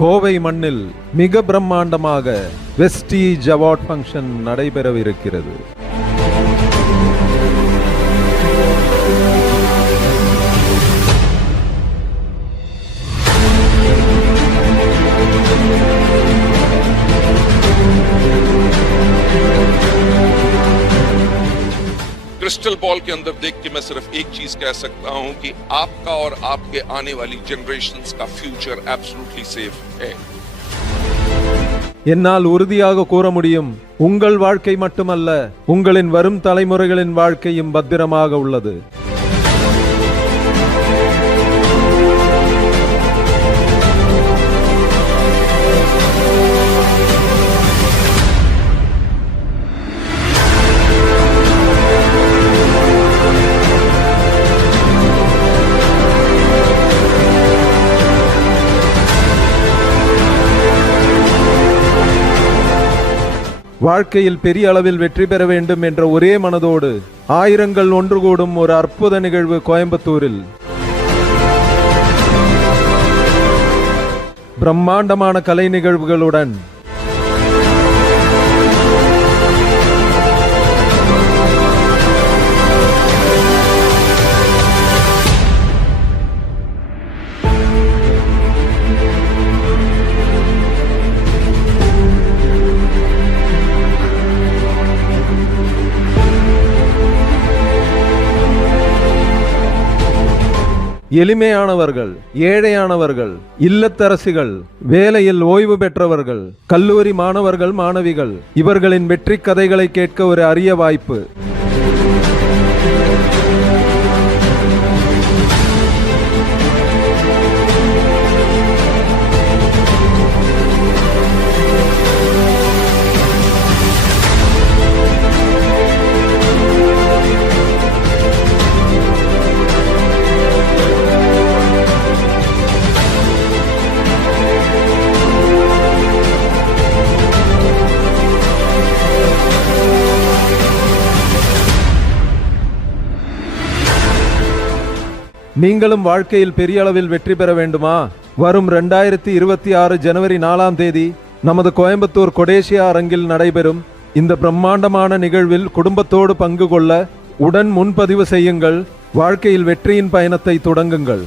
கோவை மண்ணில் மிக பிரம்மாண்டமாக வெஸ்டீஜ் அவார்ட் ஃபங்க்ஷன் நடைபெறவிருக்கிறது. क्रिस्टल बॉल के अंदर देख के मैं सिर्फ एक चीज कह सकता हूं कि आपका और आपके आने वाली जनरेशंस का फ्यूचर एब्सोल्युटली सेफ है. என்னால் உறுதியாக கூற முடியும், உங்கள் வாழ்க்கை மட்டுமல்ல, உங்களின் வரும் தலைமுறைகளின் வாழ்க்கையும் பத்திரமாக உள்ளது. வாழ்க்கையில் பெரிய அளவில் வெற்றி பெற வேண்டும் என்ற ஒரே மனதோடு ஆயிரங்கள் ஒன்று கூடும் ஒரு அற்புத நிகழ்வு கோயம்புத்தூரில். பிரம்மாண்டமான கலை நிகழ்வுகளுடன் எளிமையானவர்கள், ஏழையானவர்கள், இல்லத்தரசிகள், வேலையில் ஓய்வு பெற்றவர்கள், கல்லூரி மாணவர்கள், மாணவிகள், இவர்களின் வெற்றி கதைகளை கேட்க ஒரு அரிய வாய்ப்பு. நீங்களும் வாழ்க்கையில் பெரிய அளவில் வெற்றி பெற வேண்டுமா? வரும் 2026 ஜனவரி 4ஆம் தேதி நமது கோயம்புத்தூர் கொடேசியா அரங்கில் நடைபெறும் இந்த பிரம்மாண்டமான நிகழ்வில் குடும்பத்தோடு பங்கு கொள்ள உடன் முன்பதிவு செய்யுங்கள். வாழ்க்கையில் வெற்றியின் பயணத்தை தொடங்குங்கள்.